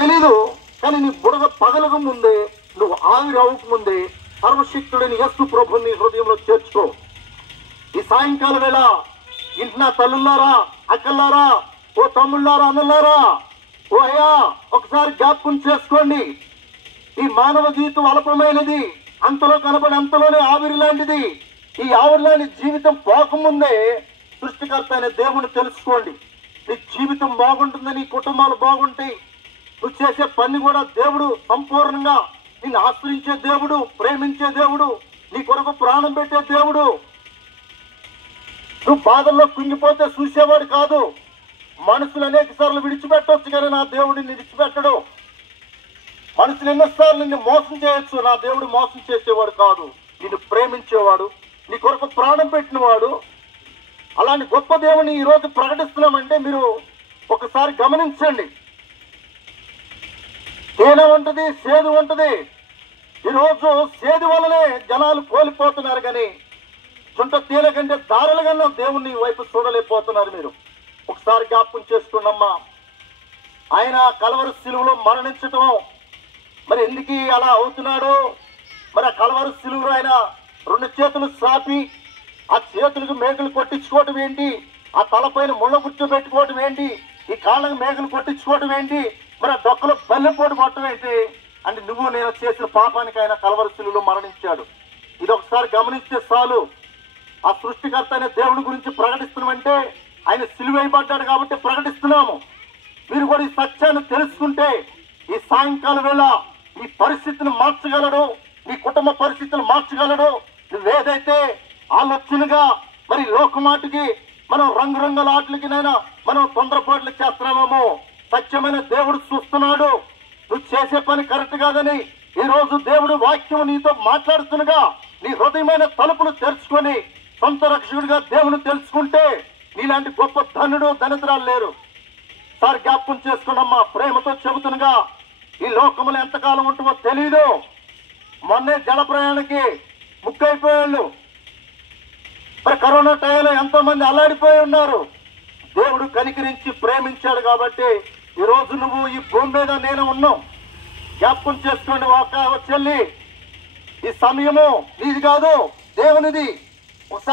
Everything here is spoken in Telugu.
తెలీదు. కానీ నీ బుడగ పగలక ముందే, నువ్వు ఆవిరి అవ్వక ముందే సర్వశక్తుడిని యేసు ప్రభుని హృదయంలో చేర్చుకో. ఈ సాయంకాల వేళ ఇంటిన తల్లులారా, అక్కలారా, ఓ తమ్ముళ్ళారా, అన్నలారా, ఓ అయ్యా, ఒకసారి జ్ఞాపకం చేసుకోండి. ఈ మానవ జీవితం అల్పమైనది, అంతలో కనబడి అంతలోనే ఆవిరి లాంటిది. ఈ ఆవిరి లాంటి జీవితం పోకముందే సృష్టికర్త అయిన దేవుని తెలుసుకోండి. నీ జీవితం బాగుంటుంది, నీ కుటుంబాలు బాగుంటాయి. నువ్వు చేసే పని కూడా దేవుడు సంపూర్ణంగా నిన్ను ఆశ్రయించే దేవుడు, ప్రేమించే దేవుడు, నీ కొరకు ప్రాణం పెట్టే దేవుడు. నువ్వు బాధల్లో కుంగిపోతే చూసేవాడు కాదు. మనుషులు అనేక సార్లు విడిచిపెట్టవచ్చు, కానీ నా దేవుడు నిన్ను విడిచిపెట్టడు. మనుషులు ఎన్నోసార్లు నిన్ను మోసం చేయొచ్చు, నా దేవుడు మోసం చేసేవాడు కాదు. నిన్ను ప్రేమించేవాడు, నీ కొరకు ప్రాణం పెట్టినవాడు. అలాంటి గొప్ప దేవుని ఈరోజు ప్రకటిస్తున్నామంటే మీరు ఒకసారి గమనించండి. తేనె ఉంటుంది, సేదు ఉంటుంది. ఈరోజు సేదు వల్లనే జనాలు కోల్పోతున్నారు, కానీ చుంట తేనె కంటే దారులుగా దేవుణ్ణి వైపు చూడలేకపోతున్నారు. మీరు ఒకసారి జ్ఞాపకం చేసుకోండమ్మా. ఆయన కలవరి శిలువలో మరణించటం మరి ఎందుకు అలా అవుతున్నాడు? మరి ఆ కలవరి శిలువలో ఆయన 2 చేతులు సాపి ఆ చేతులకు మేకలు కొట్టించుకోవటం ఏంటి? ఆ తలపైన ముళ్ళ గుర్తు పెట్టుకోవటం ఏంటి? ఈ కాళ్ళకు మేకలు కొట్టించుకోవటం ఏంటి? మరి ఆ డొక్కలో బల్లెపోటు పట్టడం ఏంటి? అంటే నువ్వు నేను చేసిన పాపానికి ఆయన కలవరి శిలువలో మరణించాడు. ఇది ఒకసారి గమనిస్తే చాలు. ఆ సృష్టికర్త అయిన దేవుని గురించి ప్రకటిస్తున్నామంటే ఆయన సిలువేయబడ్డాడు కాబట్టి ప్రకటిస్తున్నాము. మీరు కూడా ఈ సత్యాన్ని తెలుసుకుంటే ఈ సాయంకాలం వేళ నీ పరిస్థితిని మార్చగలడు, నీ కుటుంబ పరిస్థితులు మార్చగలడు. నువ్వేదైతే ఆలోచనగా మరి లోకమాటికి మనం రంగురంగుల ఆటలకినైనా మనం తొందరపాట్లు చేస్తున్నామేమో, సత్యమైన దేవుడు చూస్తున్నాడు. నువ్వు చేసే పని కరెక్ట్ కాదని ఈ రోజు దేవుడు వాక్యం నీతో మాట్లాడుతుండగా నీ హృదయమైన తలుపులు తెరుచుకొని సొంత రక్షకుడిగా దేవుని తెలుసుకుంటే నీలాంటి గొప్ప ధనుడు ధనిద్రాలు లేరు. సార్ జ్ఞాపకం చేసుకున్నమ్మా, ప్రేమతో చెబుతుండగా ఈ లోకములు ఎంతకాలం ఉంటుందో తెలీదు. మొన్నే జల ప్రయాణానికి ముక్కైపోయాళ్ళు. మరి కరోనా టైంలో ఎంతో మంది అల్లాడిపోయి ఉన్నారు. దేవుడు కనికరించి ప్రేమించాడు కాబట్టి ఈ రోజు నువ్వు ఈ భూమి మీద నేను ఉన్నావు. జ్ఞాపకం చేసుకోండి ఒక చెల్లి, ఈ సమయము నీది కాదు, దేవునిది.